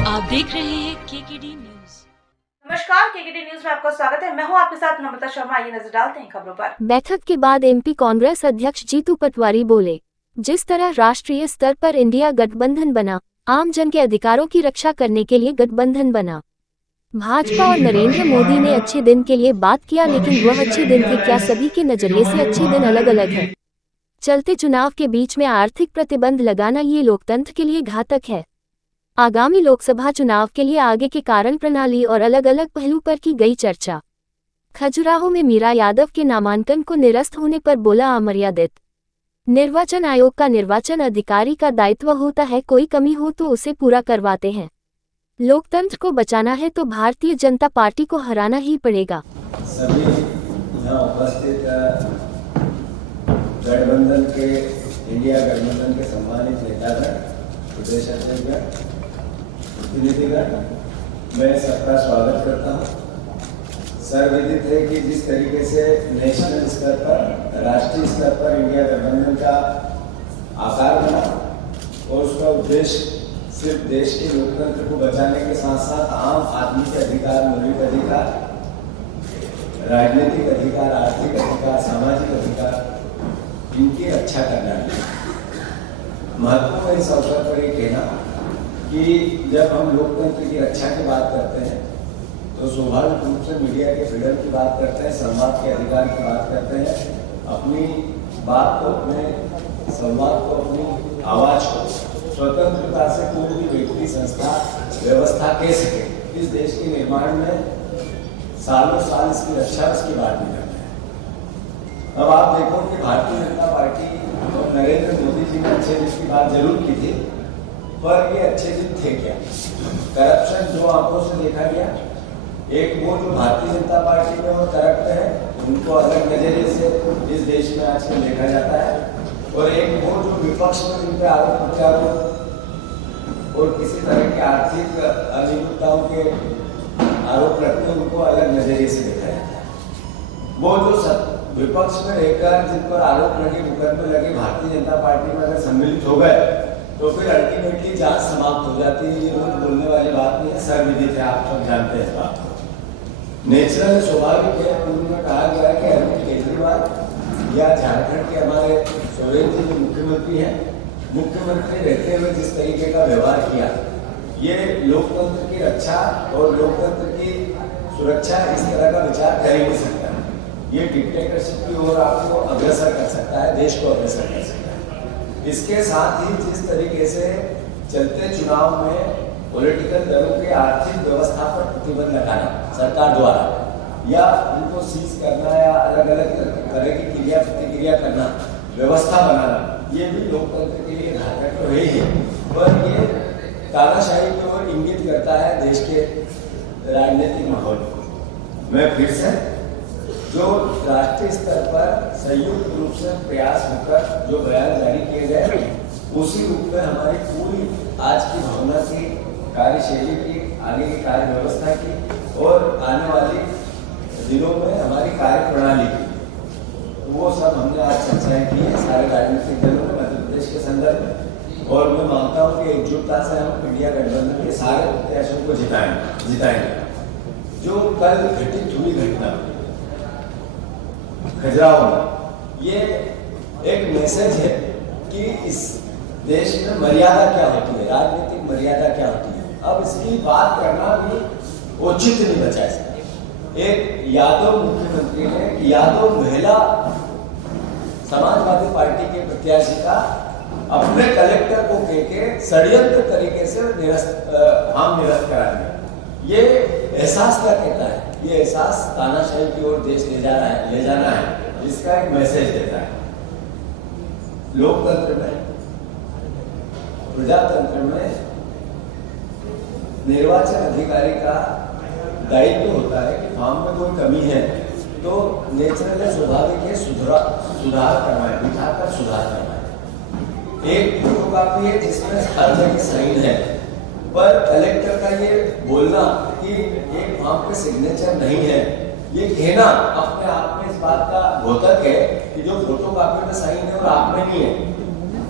आप देख रहे हैं केकेडी न्यूज। नमस्कार, केकेडी न्यूज में आपका स्वागत है। मैं हूं आपके साथ नम्रता शर्मा। ये नजर डालते हैं खबरों पर। बैठक के बाद एमपी कांग्रेस अध्यक्ष जीतू पटवारी बोले, जिस तरह राष्ट्रीय स्तर पर इंडिया गठबंधन बना, आम जन के अधिकारों की रक्षा करने के लिए गठबंधन बना। भाजपा और नरेंद्र मोदी ने अच्छे दिन के लिए बात किया, लेकिन वह अच्छे दिन थे क्या? सभी के नजरिए से अच्छे दिन अलग अलग है। चलते चुनाव के बीच में आर्थिक प्रतिबंध लगाना ये लोकतंत्र के लिए घातक है। आगामी लोकसभा चुनाव के लिए आगे के कारण प्रणाली और अलग अलग पहलू पर की गई चर्चा। खजुराहो में मीरा यादव के नामांकन को निरस्त होने पर बोला अमर्यादित। निर्वाचन आयोग का निर्वाचन अधिकारी का दायित्व होता है, कोई कमी हो तो उसे पूरा करवाते हैं। लोकतंत्र को बचाना है तो भारतीय जनता पार्टी को हराना ही पड़ेगा। सभी यहाँ उपस्थित गठबंधन के इंडिया गठबंधन के सम्मानित नेतागण, प्रदेश अध्यक्ष, प्रतिनिधिगण, मैं सबका स्वागत करता हूँ। सर्वविदित है कि जिस तरीके से नेशनल स्तर पर, राष्ट्रीय स्तर पर इंडिया गठबंधन का आकार बना और उसका उद्देश्य सिर्फ देश के लोकतंत्र को बचाने के साथ साथ आम आदमी के अधिकार, मौलिक अधिकार, राजनीतिक अधिकार, आर्थिक अधिकार, सामाजिक अधिकार, इनकी रक्षा करना है। महत्वपूर्ण इस अवसर पर यह कहना कि जब हम लोकतंत्र की रक्षा की बात करते हैं तो स्वाभाविक रूप से मीडिया के फ्रीडम की बात करते हैं, संवाद के अधिकार की बात करते हैं, अपनी बात को, अपने संवाद को, अपनी आवाज को स्वतंत्रता से कोई भी व्यक्ति, संस्था, व्यवस्था कह सके। इस देश के निर्माण में सालों साल इसकी रक्षा, उसकी बात नहीं करते हैं। अब आप देखो कि भारतीय जनता पार्टी और नरेंद्र मोदी जी ने अच्छे दिन की बात जरूर की थी, पर ये अच्छे दिन थे क्या? करप्शन जो आंखों से देखा गया, एक वो जो भारतीय जनता पार्टी में और करप्ट है, उनको अलग नजरिए से इस देश में आजकल देखा जाता है, और एक वो जो विपक्ष में जिन पे आरोप प्रत्यारोप और किसी तरह के आर्थिक अनियमितताओं के आरोप लगते हैं, उनको अलग नजरिए से देखा जाता है। वो जो विपक्ष में रहकर जिन पर आरोप लगे, मुकदमे लगे, भारतीय जनता पार्टी में अगर सम्मिलित हो गए तो फिर अल्टीमेटली जांच समाप्त हो जाती है। ये रोज बोलने वाली बात नहीं है, सर्वविदित है, आप सब जानते हैं इस बात को। नेचुरल, स्वाभाविक है। पूर्व में कहा गया है कि अरविंद केजरीवाल या झारखंड के हमारे सोरेन जी जो मुख्यमंत्री हैं, मुख्यमंत्री रहते हुए जिस तरीके का व्यवहार किया, ये लोकतंत्र की रक्षा और लोकतंत्र की सुरक्षा इस तरह का विचार कर ही नहीं सकता। ये डिक्टेटरशिप की ओर आपको अग्रसर कर सकता है, देश को अग्रसर कर सकता है। इसके साथ ही जिस तरीके से चलते चुनाव में पॉलिटिकल दलों के आर्थिक व्यवस्था पर प्रतिबंध लगाना सरकार द्वारा, या उनको सीज करना, या अलग अलग तरह की क्रिया प्रतिक्रिया करना, व्यवस्था बनाना, ये भी लोकतंत्र के लिए घातक तो है ही, पर ये तानाशाही की ओर इंगित करता है देश के राजनीतिक माहौल को। मैं फिर से जो राष्ट्रीय स्तर पर संयुक्त रूप से प्रयास होकर जो बयान जारी किए गए, उसी रूप में हमारी पूरी आज की भावना की, कार्यशैली की, आगे की कार्य व्यवस्था की और आने वाली दिनों में हमारी कार्य प्रणाली की, वो सब हमने आज चर्चाएं की है सारे राजनीतिक दलों में, मध्य प्रदेश के संदर्भ में। और मैं मानता हूँ कि एकजुटता से हम इंडिया गठबंधन के सारे प्रत्याशियों को जिताएंगे। जो कल घटित हुई घटना खजुराहो में, ये एक मैसेज है कि इस देश में मर्यादा क्या होती है, राजनीतिक मर्यादा क्या होती है। अब इसकी बात करना भी उचित नहीं बचा इसका। एक यादव मुख्यमंत्री ने, यादव महिला समाजवादी पार्टी के प्रत्याशी का अपने कलेक्टर को कहके षड्यंत्र तरीके से निरस्त करा दिया। ये एहसास क्या कहता है? ये एहसास तानाशाही की ओर देश ले जाना है, इसका एक मैसेज देता है। लोकतंत्र में, प्रजातंत्र में निर्वाचन अधिकारी का दायित्व होता है कि फॉर्म में कोई कमी है तो नेचुरल है, स्वाभाविक है, सुधार करवाए, बिठाकर सुधार करवाए। एक फोटोकॉपी है जिसमें हर जगह साइन है, पर कलेक्टर का ये बोलना कि एक फॉर्म पे सिग्नेचर नहीं है, ये कहना अपने आप में इस बात का घोतक है कि जो फोटोकॉपी में साइन है और आप में नहीं है,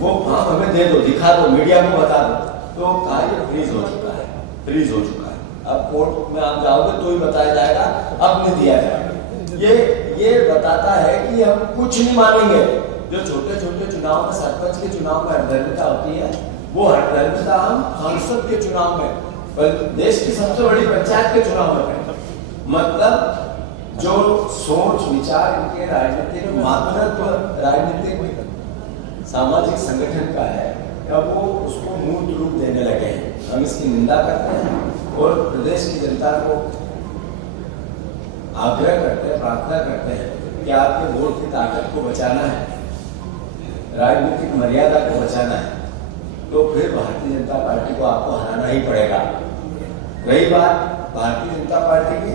वो फॉर्म हमें दे दो, दिखा दो, मीडिया को बता दो, तो कार्य फ्रीज हो चुका है। रिलीज हो चुका है। अब कोर्ट में आप जाओगे तो ही बताया जाएगा, अब नहीं दिया जाएगा। ये बताता है कि हम कुछ नहीं मानेंगे। जो छोटे छोटे चुनाव में, सरपंच के चुनाव में हरदर्मिता होती है, वो हरदर्मिता हम सांसद के चुनाव में, देश की सबसे बड़ी पंचायत के चुनाव में करें। मतलब जो सोच विचार इनके राजनीतिक मातृत्व, राजनीतिक सामाजिक संगठन का है, अब वो उसको मूर्त रूप देने लगे हैं। हम इसकी निंदा करते हैं और प्रदेश की जनता को आग्रह करते हैं, प्रार्थना करते हैं कि आपके वोट की ताकत को बचाना है, राजनीतिक मर्यादा को बचाना है, तो फिर भारतीय जनता पार्टी को आपको हराना ही पड़ेगा। रही बात भारतीय जनता पार्टी की,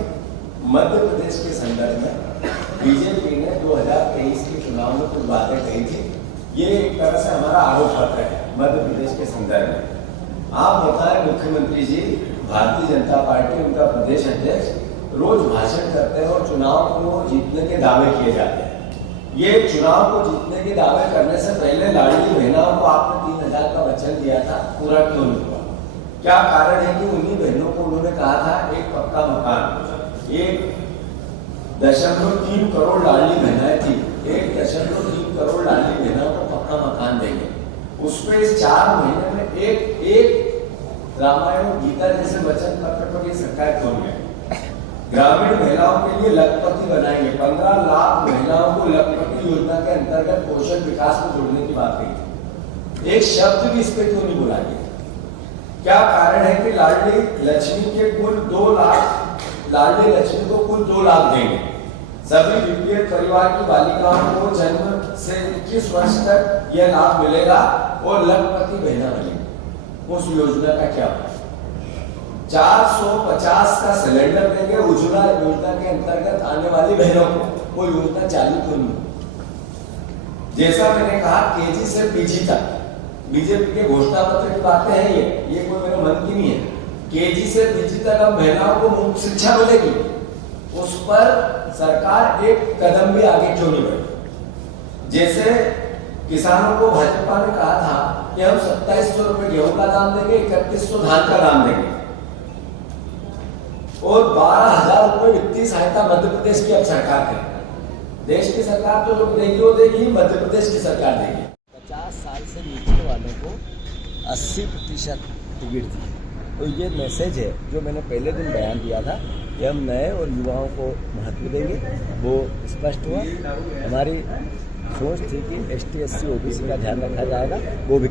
मध्य प्रदेश के संदर्भ में बीजेपी ने 2023 के चुनाव में कुछ बातें कही थी। ये एक तरह से हमारा आरोप पत्र है मध्य प्रदेश के संदर्भ में। आप बताएं मुख्यमंत्री जी, भारतीय जनता पार्टी, उनका प्रदेश अध्यक्ष रोज भाषण करते हैं और चुनाव को जीतने के दावे किए जाते हैं। ये चुनाव को जीतने के दावे करने से पहले लाडली बहनों को आपने 3000 का वचन दिया था, पूरा क्यों नहीं हुआ? क्या कारण है कि उन्हीं बहनों को उन्होंने कहा था एक पक्का मकान, 1.3 करोड़ लाडली बहनाएं थी, 1.3 करोड़ लाडली बहनों को पक्का मकान देंगे। उसमें इस 4 महीने में एक रामायण गीता जैसे वचन पत्र पर ये सरकार क्यों नहीं है? ग्रामीण महिलाओं के लिए लखपति बनाएंगे, 15 लाख महिलाओं को लखपति योजना के अंतर्गत कौशल विकास में जोड़ने की बात कही। एक शब्द भी इस पे क्यों नहीं बोला गया? क्या कारण है कि लाडली लक्ष्मी के कुल 2 लाख, लाडली लक्ष्मी को कुल 2 लाख देंगे, सभी बीपीएल परिवार की बालिकाओं को जन्म से 21 वर्ष तक यह लाभ मिलेगा और लखपति बहना बनेगी। उस योजना का क्या होगा? 450 का सिलेंडर देंगे उज्ज्वला योजना के अंतर्गत आने वाली बहनों को, वो योजना चालू क्यों नहीं? जैसा मैंने कहा, केजी से पीजी तक बीजेपी के घोषणा पत्र की बातें हैं, ये कोई मेरे मन की नहीं है। केजी से पीजी तक अब महिलाओं को मुफ्त शिक्षा मिलेगी, उस पर सरकार एक कदम भी आगे क्यों नहीं बढ़ी? जैसे किसानों को भाजपा ने कहा था कि हम 2700 रुपए गेहूं का दाम देंगे, 3100 धान का दाम देंगे और 12,000 रुपए वित्तीय सहायता मध्य प्रदेश की अब सरकार करेगी। देश की सरकार तो लोग देगी, वो देगी, मध्य प्रदेश की सरकार देगी। 50 साल से नीचे वालों को 80% टिकट दी। तो ये मैसेज है जो मैंने पहले दिन बयान दिया था कि हम नए और युवाओं को महत्व देंगे, वो स्पष्ट हुआ। हमारी सोच थी कि ST SC OBC का ध्यान रखा जाएगा, वो भी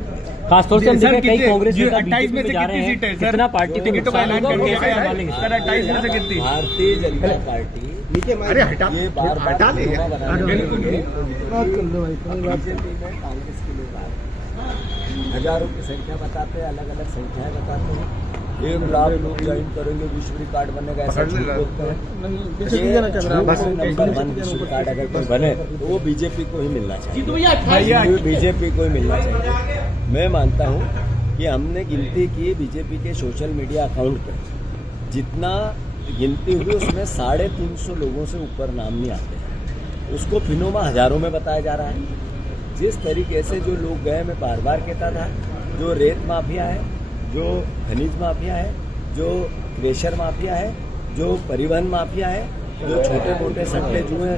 खासतौर से हम देखें कई कांग्रेस नेता 28 में से कितनी सीटें हैं? कितना पार्टी को टिकटों का ऐलान कर दिया है सर, 28 में से कितनी? भारतीय जनता पार्टी अरे हटा, ये बार हटा ले बीजेपी में कांग्रेस के लोग हजारों की संख्या बताते हैं, अलग अलग संख्याएं बताते हैं। 1 लाख लोग ज्वाइन करेंगे, विश्व रिकॉर्ड बनेगा, ऐसा झूठ बोलते हैं। नंबर 1 विश्व रिकॉर्ड अगर कोई बने तो वो बीजेपी को ही मिलना चाहिए, बीजेपी को ही मिलना चाहिए। मैं मानता हूँ कि हमने गिनती की बीजेपी के सोशल मीडिया अकाउंट पर, जितना गिनती हुई उसमें 350 लोगों से ऊपर नाम नहीं आते, उसको फिनोमा हजारों में बताया जा रहा है। जिस तरीके से जो लोग गए, मैं बार बार कहता था, जो रेत माफिया है, जो खनिज माफिया है, जो क्रेशर माफिया है, जो परिवहन माफिया है, जो छोटे मोटे सट्टे जुए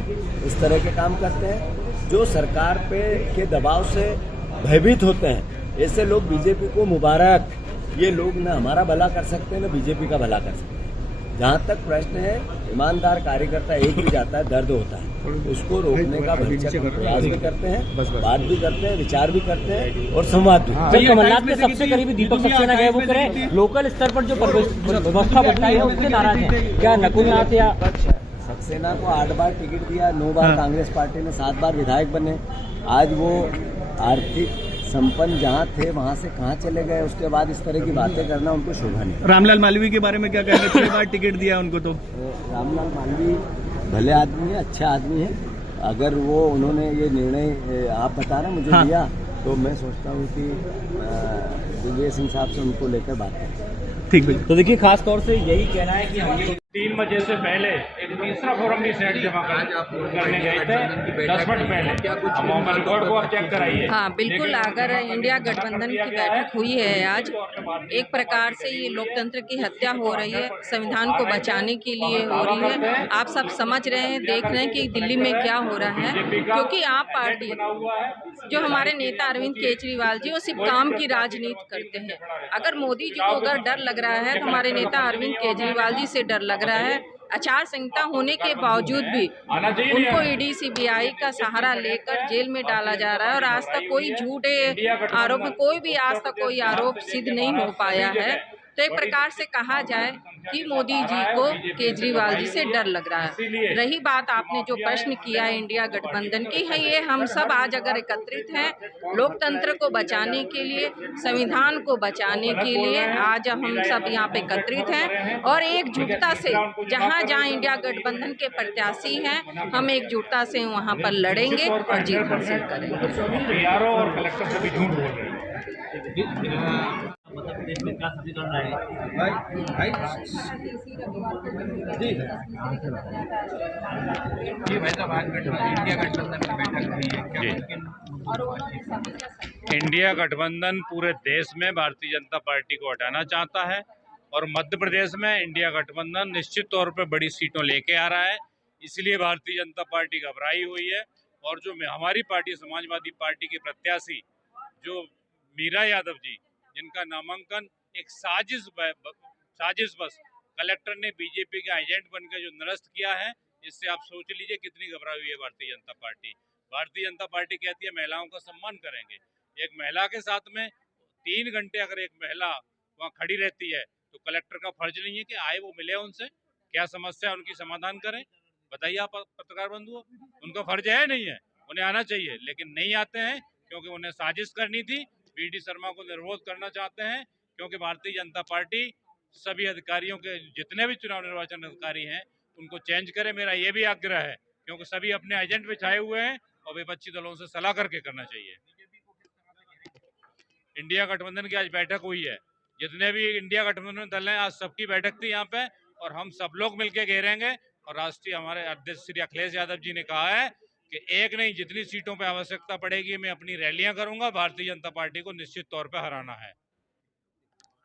इस तरह के काम करते हैं, जो सरकार पे के दबाव से भयभीत होते हैं, ऐसे लोग बीजेपी को मुबारक। ये लोग न हमारा भला कर सकते हैं, न बीजेपी का भला कर सकते हैं। जहाँ तक प्रश्न है, ईमानदार कार्यकर्ता एक भी जाता है, दर्द होता है, उसको रोकने का भरसक प्रयास भी करते हैं, बात भी करते हैं, विचार भी करते हैं और संवाद भी। जब कमलनाथ के सबसे करीबी दीपक सक्सेना गए, वो करें लोकल स्तर पर जो व्यवस्था बनाई है उससे नाराज है क्या? नकुलनाथ या सक्सेना को 8 बार टिकट दिया, 9 बार कांग्रेस पार्टी ने, 7 बार विधायक बने। आज वो आर्थिक संपन्न जहाँ थे वहाँ से कहाँ चले गए? उसके बाद इस तरह की बातें करना उनको शोभा नहीं। रामलाल मालवीय के बारे में क्या कहना? 6 बार टिकट दिया उनको। तो रामलाल मालवीय भले आदमी है, अच्छा आदमी है। अगर वो उन्होंने ये निर्णय आप बता रहे मुझे दिया, तो मैं सोचता हूँ कि दिग्विजय सिंह साहब से उनको लेकर बात करें। ठीक है। तो देखिए, खास तौर से यही कहना है कि हम 3 बजे से पहले एक तीसरा फोरम भी सेट जमा करने गए थे 10 मिनट पहले। हम रिकॉर्ड को आप चेक कराइए। हाँ बिल्कुल, अगर इंडिया गठबंधन की बैठक हुई है आज, एक प्रकार से ये लोकतंत्र की हत्या हो रही है, संविधान को बचाने के लिए हो रही है। आप सब समझ रहे हैं, देख रहे हैं कि दिल्ली में क्या हो रहा है, क्योंकि आप पार्टी जो हमारे नेता अरविंद केजरीवाल जी वो सिर्फ काम की राजनीति करते हैं। अगर मोदी जी को अगर डर लग रहा है तो हमारे नेता अरविंद केजरीवाल जी से डर लग रहा है। आचार संहिता होने के बावजूद भी उनको ईडी सीबीआई का सहारा लेकर जेल में डाला जा रहा है और आज तक कोई झूठे आरोप में कोई भी आज तक कोई आरोप सिद्ध नहीं हो पाया है। तो एक प्रकार से कहा जाए कि मोदी जी को केजरीवाल जी से डर लग रहा है। रही बात आपने जो प्रश्न किया है इंडिया गठबंधन की, है ये हम सब आज अगर एकत्रित हैं लोकतंत्र को बचाने के लिए, संविधान को बचाने के लिए, आज हम सब यहाँ पे एकत्रित हैं और एकजुटता से जहाँ जहाँ इंडिया गठबंधन के प्रत्याशी हैं हम एकजुटता से वहाँ पर लड़ेंगे और जीत हासिल करेंगे। और कलेक्टर से भी झूठ बोल रहे हैं। मध्य प्रदेश में क्या सभी चल रहा है? इंडिया गठबंधन पूरे देश में भारतीय जनता पार्टी को हटाना चाहता है और मध्य प्रदेश में इंडिया गठबंधन निश्चित तौर पर बड़ी सीटों लेके आ रहा है। इसलिए भारतीय जनता पार्टी घबराई हुई है और जो हमारी पार्टी समाजवादी पार्टी के प्रत्याशी जो मीरा यादव जी, जिनका नामांकन एक साजिश बस कलेक्टर ने बीजेपी के एजेंट बनकर जो निरस्त किया है, इससे आप सोच लीजिए कितनी घबराई हुई है भारतीय जनता पार्टी। भारतीय जनता पार्टी कहती है महिलाओं का सम्मान करेंगे। एक महिला के साथ में 3 घंटे अगर एक महिला वहाँ खड़ी रहती है तो कलेक्टर का फर्ज नहीं है कि आए वो मिले उनसे, क्या समस्या उनकी समाधान करें? बताइए आप पत्रकार बंधुओं, उनका फर्ज है नहीं है? उन्हें आना चाहिए, लेकिन नहीं आते हैं क्योंकि उन्हें साजिश करनी थी। वीडी शर्मा को निर्वोध करना चाहते हैं क्योंकि भारतीय जनता पार्टी सभी अधिकारियों के जितने भी चुनाव निर्वाचन अधिकारी हैं उनको चेंज करे। मेरा ये भी आग्रह है क्योंकि सभी अपने एजेंट पे छाए हुए हैं और विपक्षी दलों से सलाह करके करना चाहिए। इंडिया गठबंधन की आज बैठक हुई है, जितने भी इंडिया गठबंधन दल हैं आज सबकी बैठक थी यहाँ पे और हम सब लोग मिलकर घेरेंगे। और राष्ट्रीय हमारे अध्यक्ष श्री अखिलेश यादव जी ने कहा है कि एक नहीं जितनी सीटों पे आवश्यकता पड़ेगी मैं अपनी रैलियां करूंगा, भारतीय जनता पार्टी को निश्चित तौर पे हराना है।